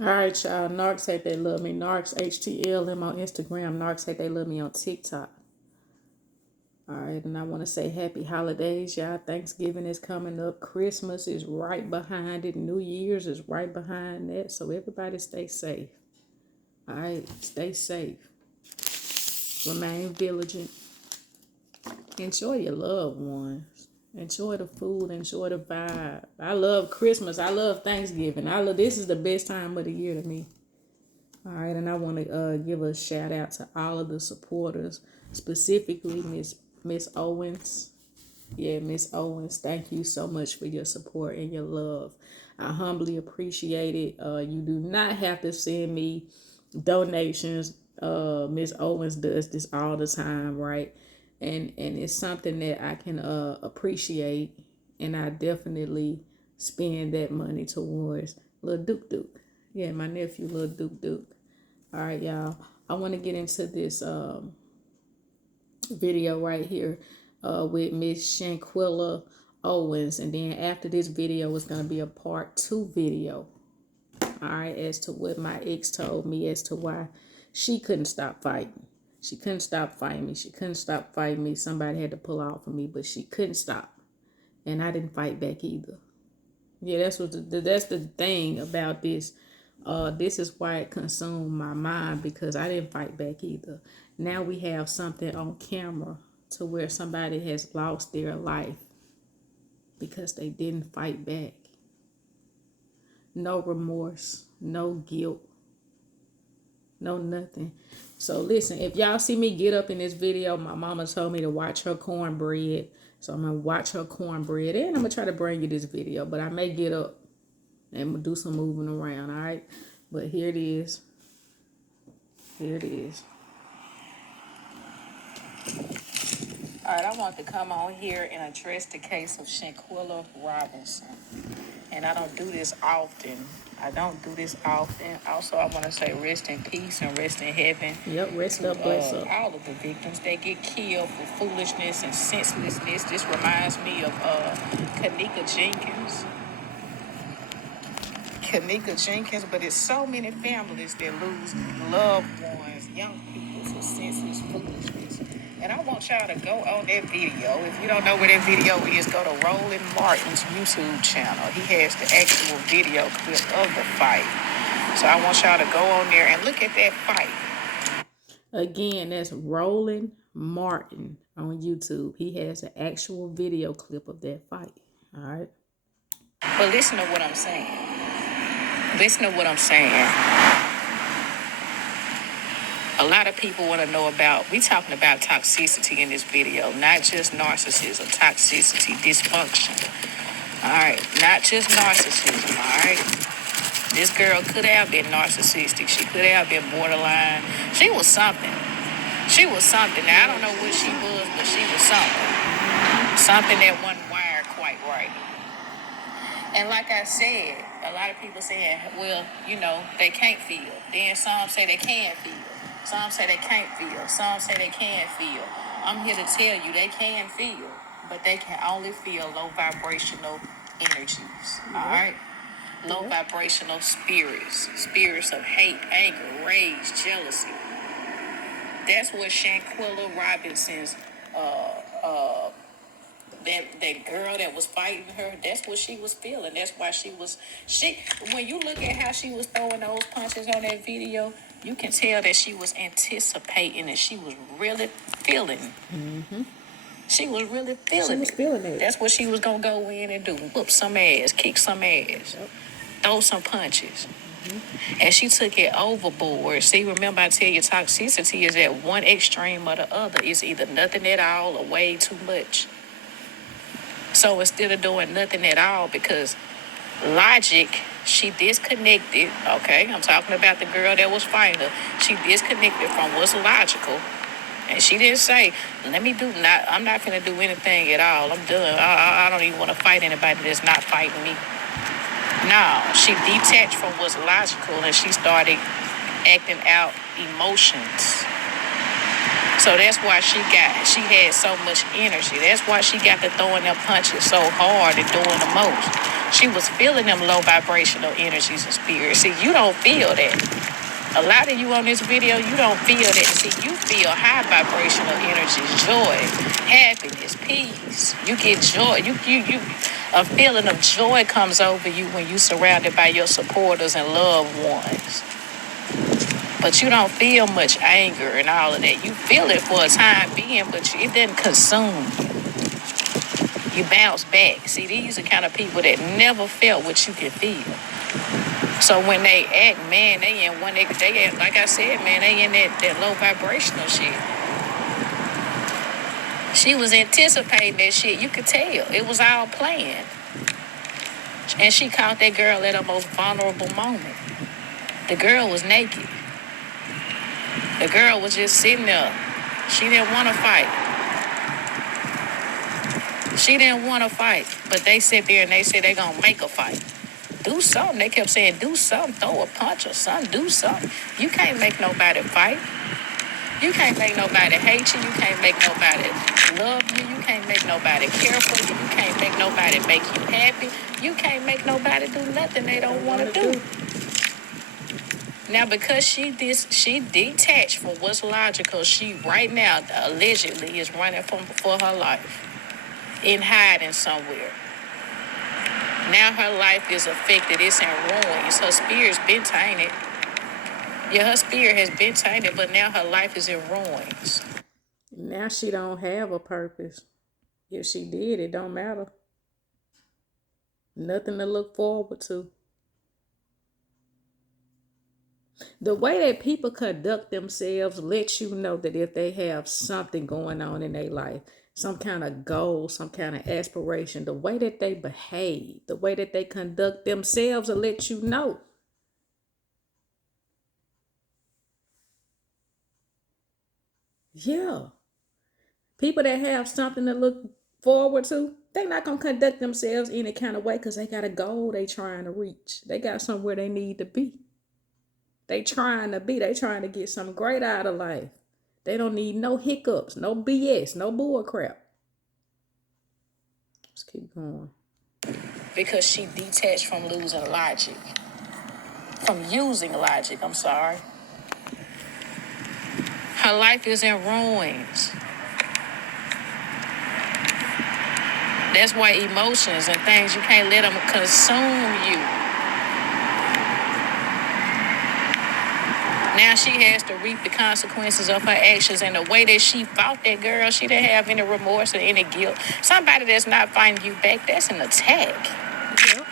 All right, y'all. Narcs Hate They Love Me. NarcsHateTheyLoveMe on Instagram. Narcs Hate They Love Me on TikTok. All right, and I want to say happy holidays, y'all. Thanksgiving is coming up. Christmas is right behind it. New Year's is right behind that. So everybody stay safe. All right, stay safe. Remain vigilant. Enjoy your loved ones. Enjoy the food. Enjoy the vibe. I love Christmas. I love Thanksgiving. This is the best time of the year to me. All right, and I want to give a shout out to all of the supporters, specifically Miss Owens. Yeah, Miss Owens, thank you so much for your support and your love. I humbly appreciate it. You do not have to send me donations. Miss Owens does this all the time, right? And it's something that I can appreciate, and I definitely spend that money towards Lil Duke Duke. Yeah, my nephew, Lil Duke Duke. All right, y'all. I want to get into this video right here with Miss Shanquilla Owens, and then after this video is going to be a part 2 video. All right, as to what my ex told me as to why she couldn't stop fighting. She couldn't stop fighting me. She couldn't stop fighting me. Somebody had to pull out for me, but she couldn't stop, and I didn't fight back either. Yeah, that's the thing about this. This is why it consumed my mind, because I didn't fight back either. Now we have something on camera to where somebody has lost their life because they didn't fight back. No remorse, no guilt, no nothing. So listen, if y'all see me get up in this video, my mama told me to watch her cornbread. So I'm going to watch her cornbread, and I'm going to try to bring you this video, but I may get up and do some moving around, all right? But here it is. Here it is. All right, I want to come on here and address the case of Shanquilla Robinson. And I don't do this often. Also, I want to say rest in peace and rest in heaven. Yep, rest up, bless up. All of the victims that get killed for foolishness and senselessness. This reminds me of Kanika Jenkins. But it's so many families that lose loved ones, young people, for senseless foolishness. And I want y'all to go on that video. If you don't know where that video is, go to Roland Martin's YouTube channel. He has the actual video clip of the fight. So I want y'all to go on there and look at that fight. Again, that's Roland Martin on YouTube. He has the actual video clip of that fight. All right. But listen to what I'm saying. A lot of people want to know about, we talking about toxicity in this video, not just narcissism, toxicity, dysfunction. All right, not just narcissism, all right? This girl could have been narcissistic. She could have been borderline. She was something. Now, I don't know what she was, but she was something. Something that wasn't wired quite right. And like I said, a lot of people saying, well, they can't feel. Then some say they can feel. Some say they can't feel. Some say they can feel. I'm here to tell you they can feel, but they can only feel low vibrational energies. All right? Low vibrational spirits. Spirits of hate, anger, rage, jealousy. That's what Shanquilla Robinson's that girl that was fighting her, that's what she was feeling. That's why when you look at how she was throwing those punches on that video, you can tell that she was anticipating and she was really feeling. Mm-hmm. She was really feeling it. That's what she was going to go in and do. Whoop some ass, kick some ass, throw some punches. Mm-hmm. And she took it overboard. See, remember I tell you, toxicity is at one extreme or the other. It's either nothing at all or way too much. So instead of doing nothing at all, because logic, she disconnected, okay? I'm talking about the girl that was fighting her. She disconnected from what's logical. And she didn't say, I'm not going to do anything at all. I'm done. I don't even want to fight anybody that's not fighting me. No, she detached from what's logical and she started acting out emotions. So that's why she had so much energy. That's why she got to throwing them punches so hard and doing the most. She was feeling them low vibrational energies and spirits. See, you don't feel that. A lot of you on this video, you don't feel that. See, you feel high vibrational energies, joy, happiness, peace. You get joy. You. A feeling of joy comes over you when you surrounded by your supporters and loved ones. But you don't feel much anger and all of that. You feel it for a time being, but it doesn't consume you. You bounce back. See, these are kind of people that never felt what you can feel. So when they act, man, they in one, they like I said, man, they in that low vibrational shit. She was anticipating that shit. You could tell. It was all planned. And she caught that girl at a most vulnerable moment. The girl was naked. The girl was just sitting there. She didn't want to fight. She didn't want to fight. But they sit there and they said they going to make a fight. Do something. They kept saying, do something. Throw a punch or something. Do something. You can't make nobody fight. You can't make nobody hate you. You can't make nobody love you. You can't make nobody care for you. You can't make nobody make you happy. You can't make nobody do nothing they don't want to do. Now, because she detached from what's logical, she right now allegedly is running for her life in hiding somewhere. Now her life is affected. It's in ruins. Her spirit's been tainted. Yeah, her spirit has been tainted, but now her life is in ruins. Now she don't have a purpose. If she did, it don't matter. Nothing to look forward to. The way that people conduct themselves lets you know that if they have something going on in their life, some kind of goal, some kind of aspiration, the way that they behave, the way that they conduct themselves will let you know. Yeah. People that have something to look forward to, they're not going to conduct themselves any kind of way because they got a goal they trying to reach. They got somewhere they need to be. They trying to get something great out of life. They don't need no hiccups, no BS, no bull crap. Let's keep going. Because she detached from losing logic. From using logic, I'm sorry. Her life is in ruins. That's why emotions and things, you can't let them consume you. Now she has to reap the consequences of her actions, and the way that she fought that girl, she didn't have any remorse or any guilt. Somebody that's not fighting you back, that's an attack. Yep.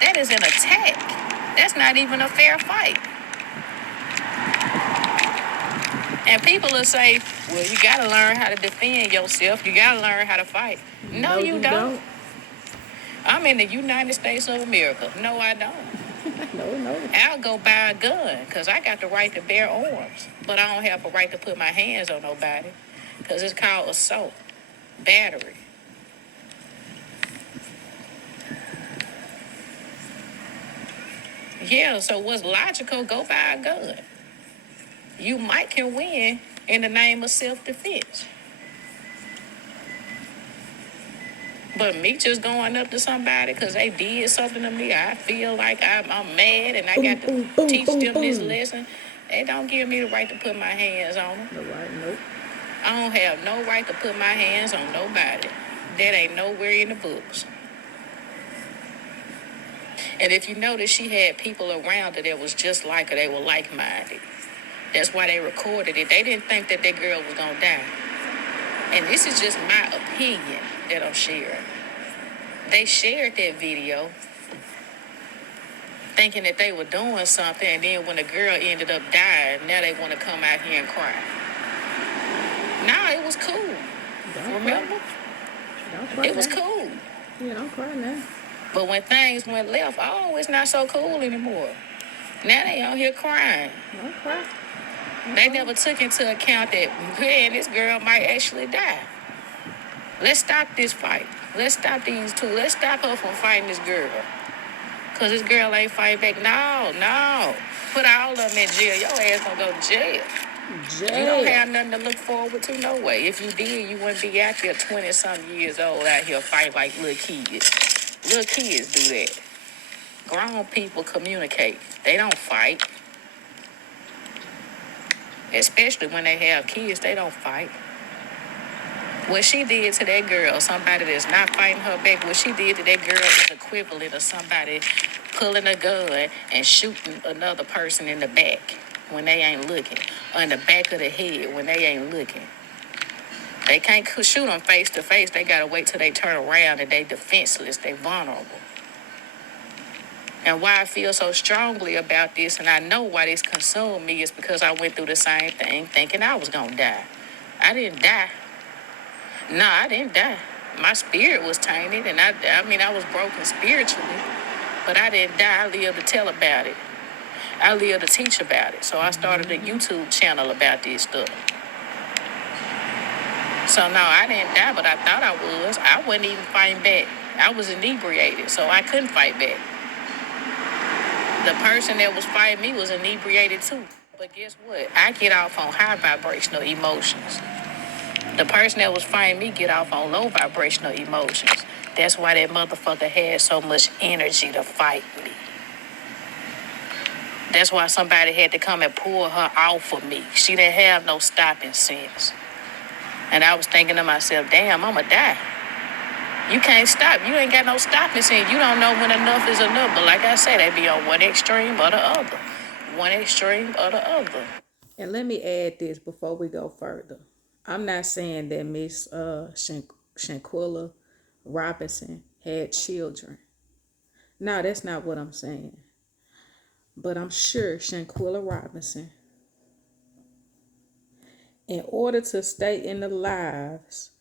That is an attack. That's not even a fair fight. And people will say, well, you got to learn how to defend yourself. You got to learn how to fight. No, you don't. I'm in the United States of America. No, I don't. No. I'll go buy a gun because I got the right to bear arms. But I don't have a right to put my hands on nobody because it's called assault, battery. Yeah, so what's logical, go buy a gun. You might can win in the name of self-defense. But me just going up to somebody because they did something to me, I feel like I'm mad and I got to teach them this lesson. They don't give me the right to put my hands on them. No right, nope. I don't have no right to put my hands on nobody. That ain't nowhere in the books. And if you notice, she had people around her that was just like her. They were like-minded. That's why they recorded it. They didn't think that girl was going to die. And this is just my opinion that I'm sharing. They shared that video thinking that they were doing something, and then when the girl ended up dying, now they want to come out here and cry. Nah, it was cool. Remember? Don't cry. It was cool. Yeah, don't cry now. But when things went left, it's not so cool anymore. Now they out here crying. Don't cry. They never took into account that, man, this girl might actually die. Let's stop this fight. Let's stop these two. Let's stop her from fighting this girl. Because this girl ain't fighting back. No. Put all of them in jail. Your ass gonna go to jail. You don't have nothing to look forward to, no way. If you did, you wouldn't be out here 20-something years old out here fighting like little kids. Little kids do that. Grown people communicate. They don't fight. Especially when they have kids, they don't fight. What she did to that girl, somebody that's not fighting her back, what she did to that girl is equivalent of somebody pulling a gun and shooting another person in the back when they ain't looking, or in the back of the head when they ain't looking. They can't shoot them face to face. They gotta wait till they turn around and they defenseless, they vulnerable. And why I feel so strongly about this, and I know why this consumed me, is because I went through the same thing thinking I was gonna die. I didn't die. No, I didn't die. My spirit was tainted, and I was broken spiritually, but I didn't die. I lived to tell about it. I lived to teach about it. So I started a YouTube channel about this stuff. So no, I didn't die, but I thought I was. I wasn't even fighting back. I was inebriated, so I couldn't fight back. The person that was fighting me was inebriated too. But guess what? I get off on high vibrational emotions. The person that was fighting me get off on low vibrational emotions. That's why that motherfucker had so much energy to fight me. That's why somebody had to come and pull her off of me. She didn't have no stopping sense. And I was thinking to myself, damn, I'ma die. You can't stop. You ain't got no stopping sense. You don't know when enough is enough. But like I said, they be on one extreme or the other. One extreme or the other. And let me add this before we go further. I'm not saying that Miss Shanquilla Robinson had children. No, that's not what I'm saying. But I'm sure Shanquilla Robinson, in order to stay in the lives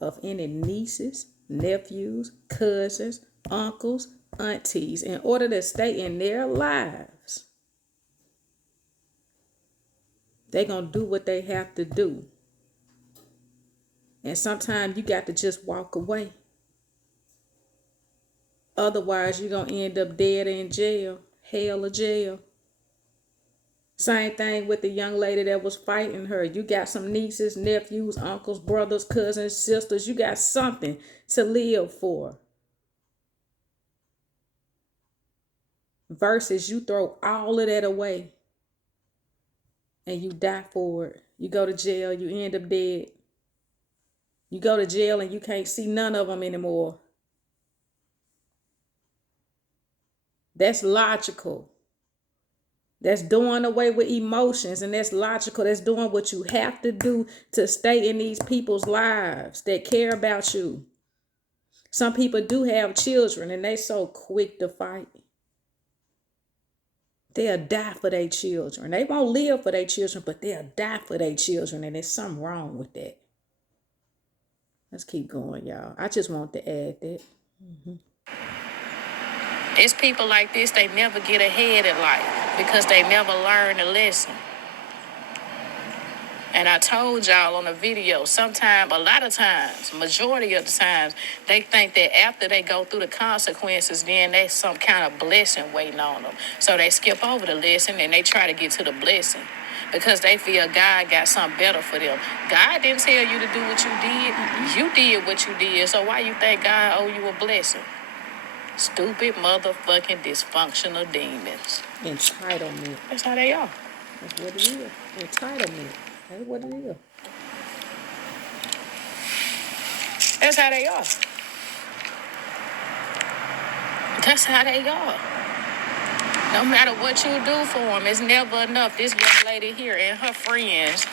of any nieces, nephews, cousins, uncles, aunties, in order to stay in their lives, they're going to do what they have to do. And sometimes you got to just walk away. Otherwise, you're going to end up dead in jail, hell or jail. Same thing with the young lady that was fighting her. You got some nieces, nephews, uncles, brothers, cousins, sisters. You got something to live for. Versus you throw all of that away and you die for it. You go to jail, you end up dead. You go to jail and you can't see none of them anymore. That's logical. That's doing away with emotions, and that's logical. That's doing what you have to do to stay in these people's lives that care about you. Some people do have children and they so quick to fight. They'll die for their children. They won't live for their children, but they'll die for their children, and there's something wrong with that. Let's keep going, y'all. I just want to add that. It's people like this, they never get ahead in life because they never learn a lesson. And I told y'all on the video, a lot of times, majority of the times, they think that after they go through the consequences, then there's some kind of blessing waiting on them. So they skip over the lesson and they try to get to the blessing because they feel God got something better for them. God didn't tell you to do what you did. You did what you did. So why you think God owe you a blessing? Stupid motherfucking dysfunctional demons. Entitlement. That's how they are. That's what it is. Entitlement. That's what it is. That's how they are. That's how they are. No matter what you do for them, it's never enough. This young lady here and her friends,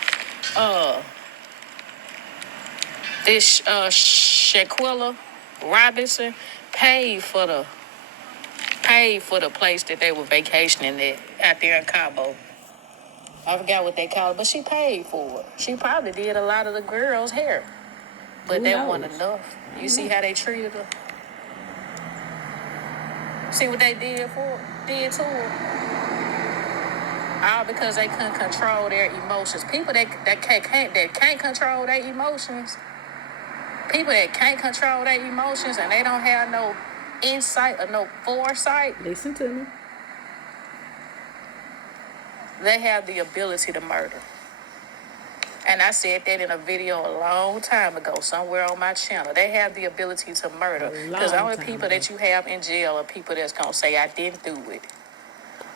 this Shaquilla Robinson paid for the place that they were vacationing at out there in Cabo. I forgot what they call it, but she paid for it. She probably did a lot of the girls' hair. But that wasn't enough. You see how they treated her? See what they did to her? All because they couldn't control their emotions. People that can't control their emotions. People that can't control their emotions and they don't have no insight or no foresight. Listen to me. They have the ability to murder. And I said that in a video a long time ago, somewhere on my channel. They have the ability to murder. Because the only people that you have in jail are people that's going to say, I didn't do it.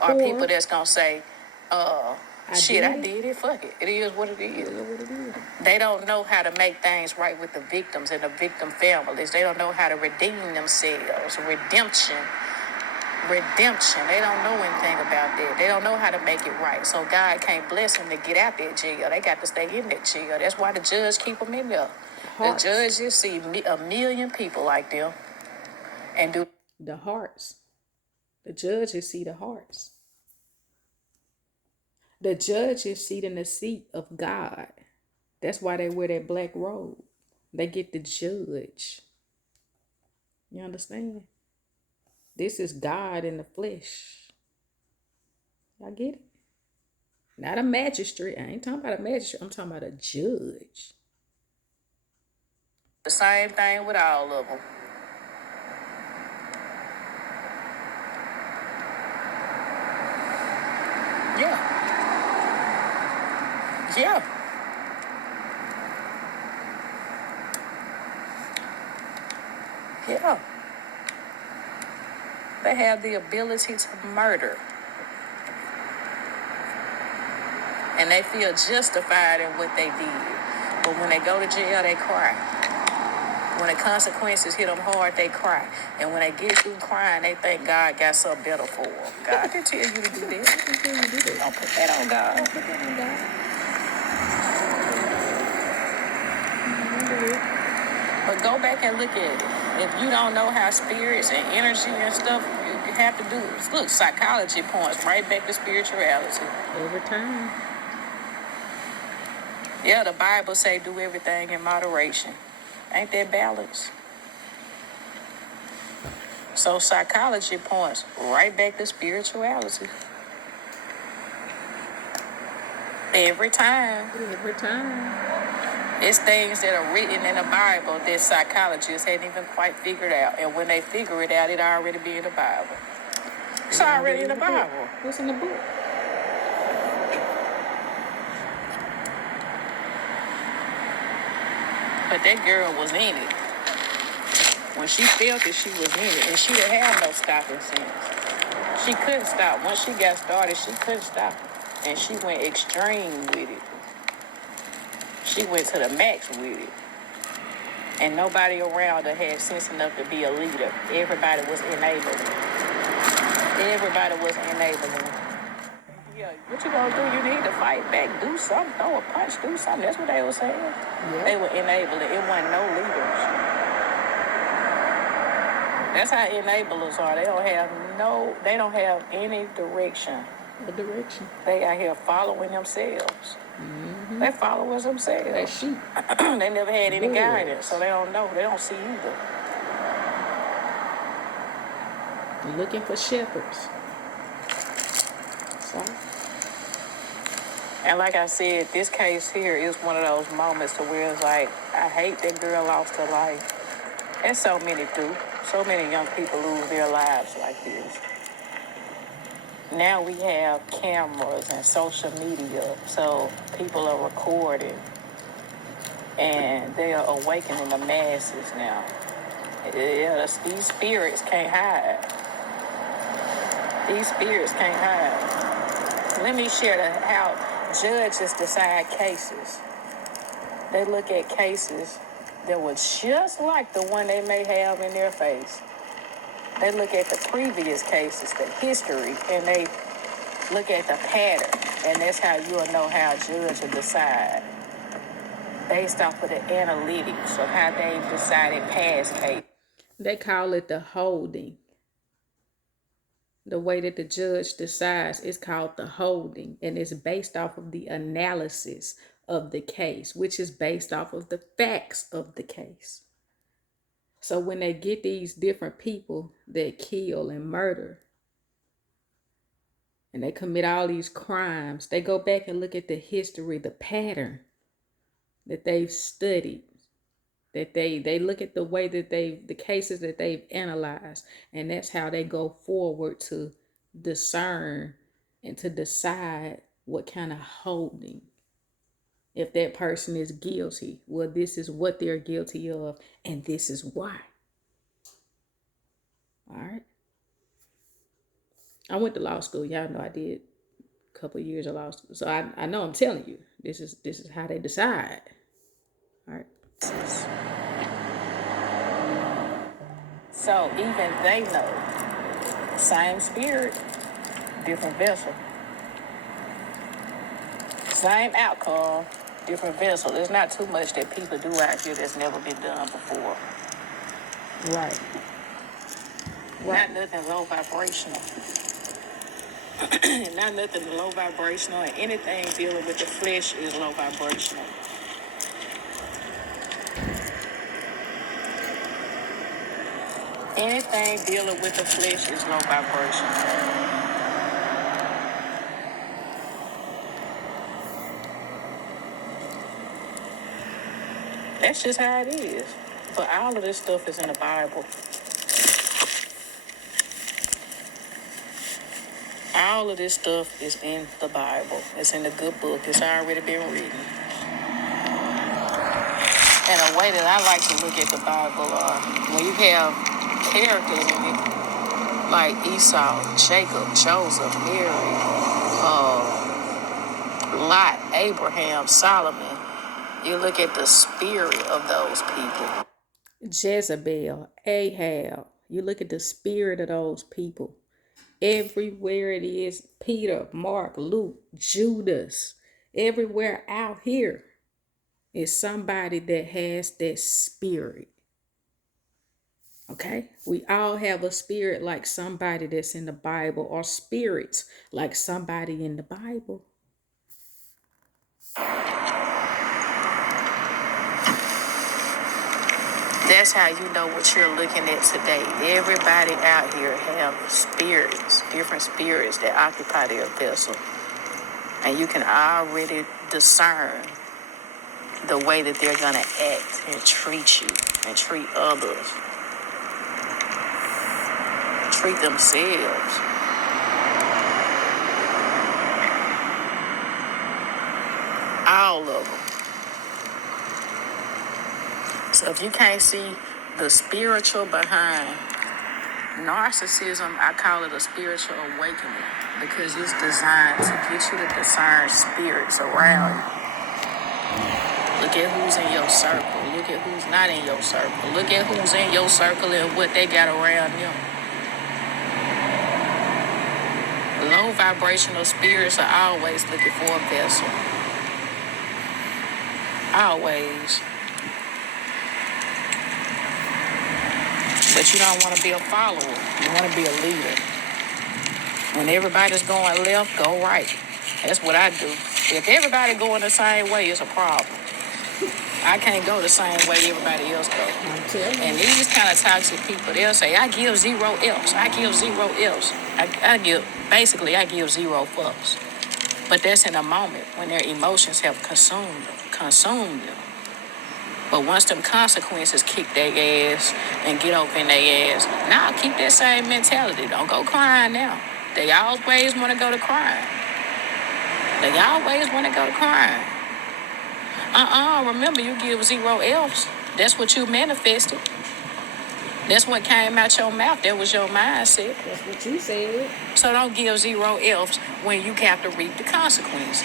Or people that's going to say, I did it. Fuck it. It is what it is. They don't know how to make things right with the victims and the victim families. They don't know how to redeem themselves. Redemption. They don't know anything about that. They don't know how to make it right. So God can't bless them to get out that jail. They got to stay in that jail. That's why the judge keep them in there. Hearts. The judge just see a million people like them and do the hearts. The judges see the hearts. The judges sit in the seat of God. That's why they wear that black robe. They get to judge. You understand? This is God in the flesh. Y'all get it? Not a magistrate. I ain't talking about a magistrate. I'm talking about a judge. The same thing with all of them. Yeah. Yeah. Yeah. They have the ability to murder. And they feel justified in what they did. But when they go to jail, they cry. When the consequences hit them hard, they cry. And when they get through crying, they think God got something better for them. God didn't tell you to do that. Don't put that on God. Don't put that on God. But go back and look at it. If you don't know how spirits and energy and stuff, you have to do it. Look, psychology points right back to spirituality. Every time. Yeah, the Bible say do everything in moderation. Ain't that balance? So psychology points right back to spirituality. Every time. Every time. It's things that are written in the Bible that psychologists hadn't even quite figured out. And when they figure it out, it already be in the Bible. It's already in the Bible. What's in the book? But that girl was in it. When she felt it, she was in it. And she didn't have no stopping sense. She couldn't stop. Once she got started, she couldn't stop. And she went extreme with it. She went to the max with it. And nobody around her had sense enough to be a leader. Everybody was enabling. Everybody was enabling. Yeah, what you gonna do? You need to fight back, do something, throw a punch, do something. That's what they were saying. Yep. They were enabling. It wasn't no leaders. That's how enablers are. They don't have any direction. A direction. They out here following themselves. Mm-hmm. They followers themselves. They sheep. They never had any guidance, so they don't know. They don't see either. You're looking for shepherds. So. And like I said, this case here is one of those moments to where it's like, I hate that girl lost her life. And so many do. So many young people lose their lives like this. Now we have cameras and social media, so people are recording. And they are awakening the masses now. Yeah, these spirits can't hide. These spirits can't hide. Let me share how judges decide cases. They look at cases that were just like the one they may have in their face. They look at the previous cases, the history, and they look at the pattern. And that's how you'll know how a judge will decide. Based off of the analytics of how they decided past case. They call it the holding. The way that the judge decides is called the holding, and it's based off of the analysis of the case, which is based off of the facts of the case. So when they get these different people that kill and murder, and they commit all these crimes, they go back and look at the history, the pattern that they've studied. That they look at the way that the cases that they've analyzed, and that's how they go forward to discern and to decide what kind of holding if that person is guilty. Well, this is what they're guilty of, and this is why. All right. I went to law school. Y'all know I did a couple of years of law school. So I know I'm telling you, this is how they decide. All right. So even they know, same spirit, different vessel. Same outcome, different vessel. There's not too much that people do out here that's never been done before. Right. Not nothing low vibrational. Not nothing low vibrational, and anything dealing with the flesh is low vibrational. Anything dealing with the flesh is low vibrational. That's just how it is. But all of this stuff is in the Bible. All of this stuff is in the Bible. It's in the good book. It's already been written. And a way that I like to look at the Bible, when you have characters in it, like Esau, Jacob, Joseph, Mary, Lot, Abraham, Solomon, you look at the spirit of those people. Jezebel, Ahab, you look at the spirit of those people. Everywhere it is, Peter, Mark, Luke, Judas, everywhere out here is somebody that has that spirit. Okay? We all have a spirit like somebody that's in the Bible, or spirits like somebody in the Bible. That's how you know what you're looking at today. Everybody out here have spirits, different spirits that occupy their vessel. And you can already discern the way that they're going to act and treat you and treat others. Treat themselves. All of them. So if you can't see the spiritual behind narcissism, I call it a spiritual awakening, because it's designed to get you to discern spirits around you. Look at who's in your circle. Look at who's not in your circle. Look at who's in your circle and what they got around them. Low vibrational spirits are always looking for a vessel. Always. But you don't want to be a follower. You want to be a leader. When everybody's going left, go right. That's what I do. If everybody going the same way, it's a problem. I can't go the same way everybody else goes. And these kind of toxic people, they'll say, I give 0 else. I give 0 else. I give 0 fucks. But that's in a moment when their emotions have consumed them. But once them consequences kick their ass and get over in their ass, now keep that same mentality. Don't go crying now. They always want to go to crying. They always want to go to crying. Remember, you give 0 else. That's what you manifested. That's what came out your mouth. That was your mindset. That's what you said. So don't give 0 else when you have to reap the consequences.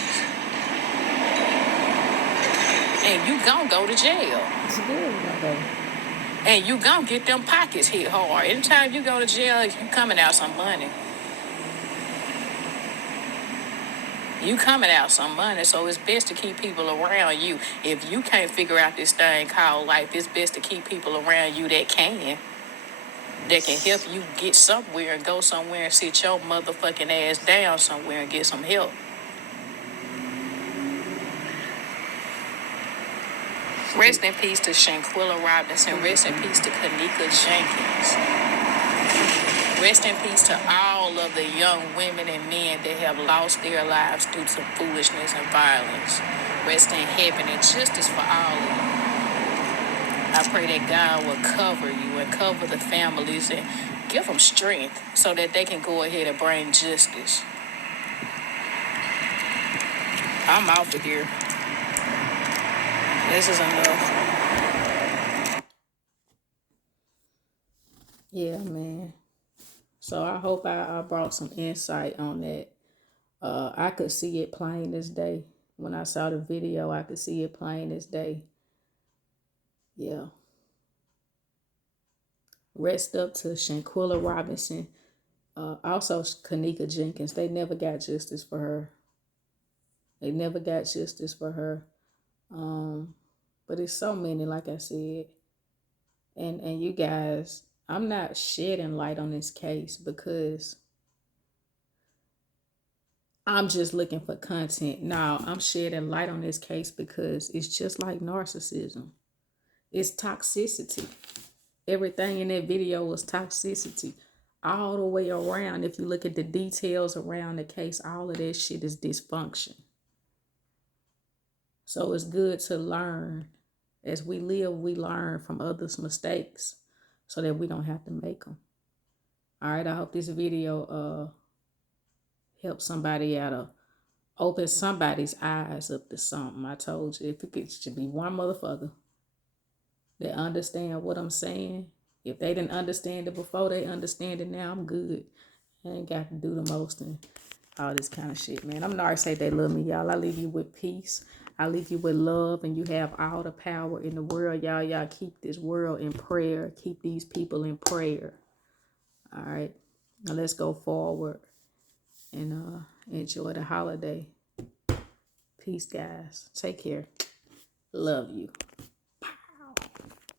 And you gon' go to jail. And you gon' get them pockets hit hard. Anytime you go to jail, you coming out some money. You coming out some money, so it's best to keep people around you. If you can't figure out this thing called life, it's best to keep people around you that can help you get somewhere and go somewhere and sit your motherfucking ass down somewhere and get some help. Rest in peace to Shanquilla Robinson. Rest in peace to Kanika Jenkins. Rest in peace to all of the young women and men that have lost their lives due to foolishness and violence. Rest in heaven and justice for all of you. I pray that God will cover you and cover the families and give them strength so that they can go ahead and bring justice. I'm out of here. This is enough. Yeah, man. So I hope I brought some insight on that. I could see it plain as day. When I saw the video, I could see it plain as day. Yeah. Rest up to Shanquilla Robinson. Also Kanika Jenkins. They never got justice for her. They never got justice for her. But it's so many, like I said. And you guys, I'm not shedding light on this case because I'm just looking for content. No, I'm shedding light on this case because it's just like narcissism. It's toxicity. Everything in that video was toxicity. All the way around, if you look at the details around the case, all of that shit is dysfunction. So it's good to learn. As we live, we learn from others' mistakes so that we don't have to make them. All right, I hope this video helps somebody out or open somebody's eyes up to something. I told you, if it should be one motherfucker that understand what I'm saying. If they didn't understand it before, they understand it now. I'm good. I ain't got to do the most and all this kind of shit, man. I'm Narcs Hate They Love Me, y'all. I leave you with peace. I leave you with love, and you have all the power in the world, y'all. Y'all keep this world in prayer. Keep these people in prayer. All right. Now let's go forward and enjoy the holiday. Peace, guys. Take care. Love you.